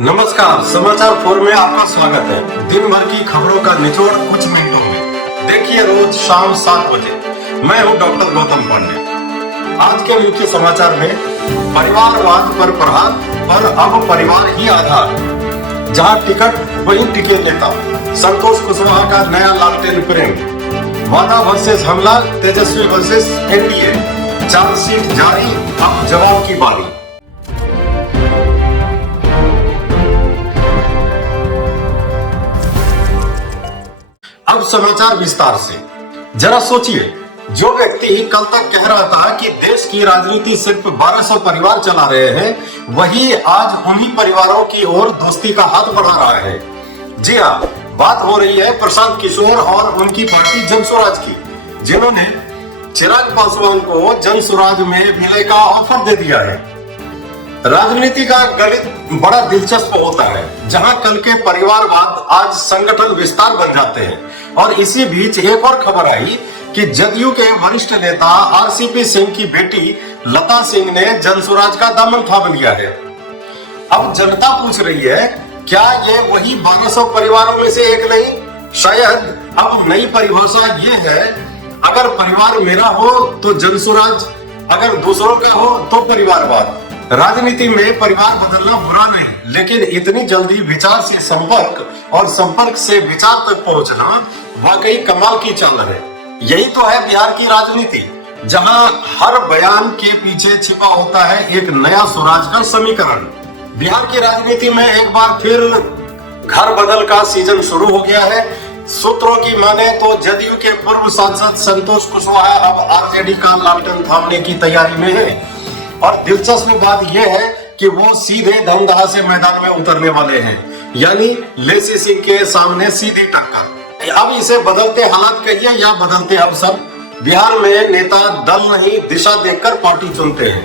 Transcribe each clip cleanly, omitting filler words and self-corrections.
नमस्कार, समाचार 4 में आपका स्वागत है। दिन भर की खबरों का निचोड़ कुछ मिनटों में देखिए रोज शाम 7 बजे। मैं हूं डॉक्टर गौतम पांडे। आज के मुख्य समाचार में परिवारवाद पर प्रहार और अब परिवार ही आधार, जहां टिकट वहीं टिके नेता, संतोष कुशवाहा का नया लालटेन प्रेम, वादा वर्सेस हमला, तेजस्वी वर्सेस एनडीए, चार्जशीट जारी, अब जवाब की बारी। अब समाचार विस्तार से। जरा सोचिए, जो व्यक्ति कल तक कह रहा था कि देश की राजनीति सिर्फ 1200 परिवार चला रहे हैं, वही आज उन्हीं परिवारों की ओर दोस्ती का हाथ बढ़ा रहा है। जी हाँ, बात हो रही है प्रशांत किशोर और उनकी पार्टी जनसुराज की, जिन्होंने चिराग पासवान को जनसुराज में विलय का ऑफर दे दिया है। राजनीति का गणित बड़ा दिलचस्प होता है, जहां कल के परिवारवाद आज संगठन विस्तार बन जाते हैं। और इसी बीच एक और खबर आई कि जदयू के वरिष्ठ नेता आरसीपी सिंह की बेटी लता सिंह ने जनसुराज का दामन थाम लिया है। अब जनता पूछ रही है, क्या ये वही 1200 परिवारों में से एक नहीं? शायद अब नई परिभाषा ये है, अगर परिवार मेरा हो तो जनसुराज, अगर दूसरों का हो तो परिवारवाद। राजनीति में परिवार बदलना बुरा नहीं, लेकिन इतनी जल्दी विचार से संपर्क और संपर्क से विचार तक पहुंचना वाकई कमाल की चाल है। यही तो है बिहार की राजनीति, जहां हर बयान के पीछे छिपा होता है एक नया स्वराज का समीकरण। बिहार की राजनीति में एक बार फिर घर बदल का सीजन शुरू हो गया है। सूत्रों की माने तो जदयू के पूर्व सांसद संतोष कुशवाहा अब आरजेडी का लालटेन थामने की तैयारी में है। और दिलचस्प बात यह है कि वो सीधे धमदाहा से मैदान में उतरने वाले हैं, यानी लेसी सिंह के सामने सीधी टक्कर। अब इसे बदलते हालात कहिए या बदलते अवसर, बिहार में नेता दल नहीं दिशा देखकर पार्टी चुनते हैं।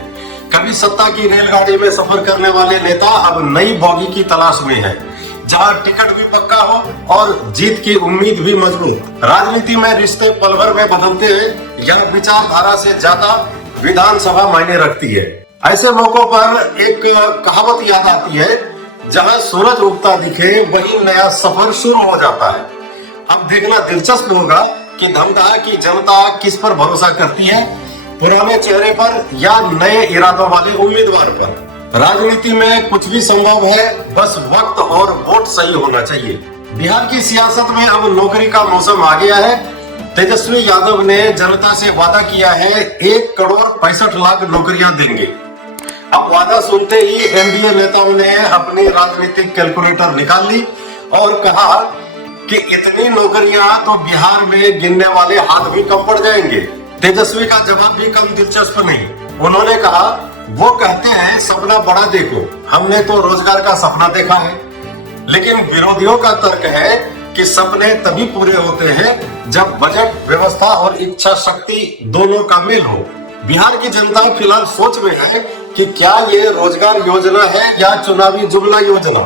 कभी सत्ता की रेलगाड़ी में सफर करने वाले नेता अब नई बोगी की तलाश में है, जहां टिकट भी पक्का हो और जीत की उम्मीद भी मजबूत। राजनीति में रिश्ते पल भर में बदलते हैं, यह विचारधारा से ज्यादा विधानसभा मायने रखती है। ऐसे मौकों पर एक कहावत याद आती है, जहां सूरज उगता दिखे वही नया सफर शुरू हो जाता है। अब देखना दिलचस्प होगा कि धमदाहा की जनता किस पर भरोसा करती है, पुराने चेहरे पर या नए इरादों वाले उम्मीदवार पर। राजनीति में कुछ भी संभव है, बस वक्त और वोट सही होना चाहिए। बिहार की सियासत में अब नौकरी का मौसम आ गया है। तेजस्वी यादव ने जनता से वादा किया है 1 करोड़ 65 लाख नौकरियां देंगे। अब वादा सुनते ही एनडीए नेताओं ने अपनी राजनीतिक कैलकुलेटर निकाल ली और कहा कि इतनी नौकरियां तो बिहार में गिनने वाले हाथ भी कम पड़ जाएंगे। तेजस्वी का जवाब भी कम दिलचस्प नहीं। उन्होंने कहा, वो कहते हैं सपना बड़ा देखो, हमने तो रोजगार का सपना देखा है। लेकिन विरोधियों का तर्क है कि सपने तभी पूरे होते हैं जब बजट, व्यवस्था और इच्छा शक्ति दोनों का मेल हो। बिहार की जनता फिलहाल सोच में है कि क्या ये रोजगार योजना है या चुनावी जुमला योजना,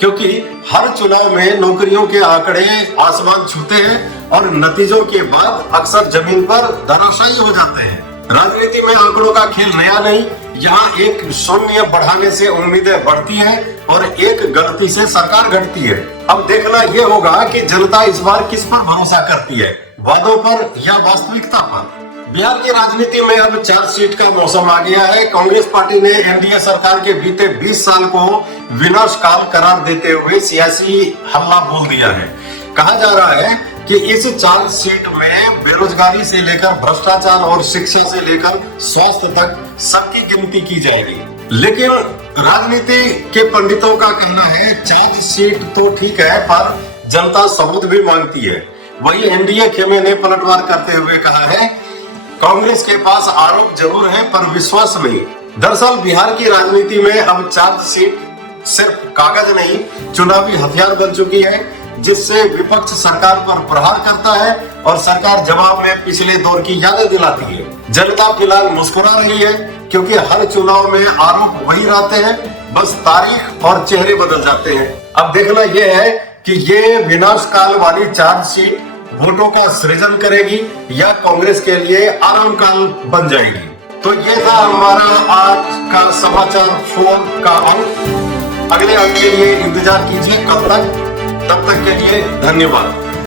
क्योंकि हर चुनाव में नौकरियों के आंकड़े आसमान छूते हैं और नतीजों के बाद अक्सर जमीन पर धराशायी हो जाते हैं। राजनीति में आंकड़ों का खेल नया नहीं, यहाँ एक शून्य बढ़ाने से उम्मीदें बढ़ती हैं और एक गलती से सरकार घटती है। अब देखना यह होगा कि जनता इस बार किस पर भरोसा करती है, वादों पर या वास्तविकता पर। बिहार की राजनीति में अब चार्जशीट का मौसम आ गया है। कांग्रेस पार्टी ने एनडीए सरकार के बीते 20 साल को विनाश काल करार देते हुए सियासी हल्ला बोल दिया है। कहा जा रहा है कि इस चार्जशीट में बेरोजगारी से लेकर भ्रष्टाचार और शिक्षा से लेकर स्वास्थ्य तक सबकी गिनती की जाएगी। लेकिन राजनीति के पंडितों का कहना है, चार्जशीट तो ठीक है, पर जनता सबूत भी मांगती है। वही एनडीए खेमे ने पलटवार करते हुए कहा है, कांग्रेस के पास आरोप जरूर है पर विश्वास नहीं। दरअसल बिहार की राजनीति में अब चार्जशीट सिर्फ कागज नहीं, चुनावी हथियार बन चुकी है, जिससे विपक्ष सरकार पर प्रहार करता है और सरकार जवाब में पिछले दौर की यादें दिलाती है। जनता फिलहाल मुस्कुरा रही है, क्योंकि हर चुनाव में आरोप वही रहते हैं, बस तारीख और चेहरे बदल जाते हैं। अब देखना यह है कि ये विनाश काल वाली चार्जशीट वोटों का सृजन करेगी या कांग्रेस के लिए आराम काल बन जाएगी। तो ये था हमारा आज का समाचार 4 का अंक। अगले अंक के लिए इंतजार कीजिए कल तक। तब तक के लिए धन्यवाद।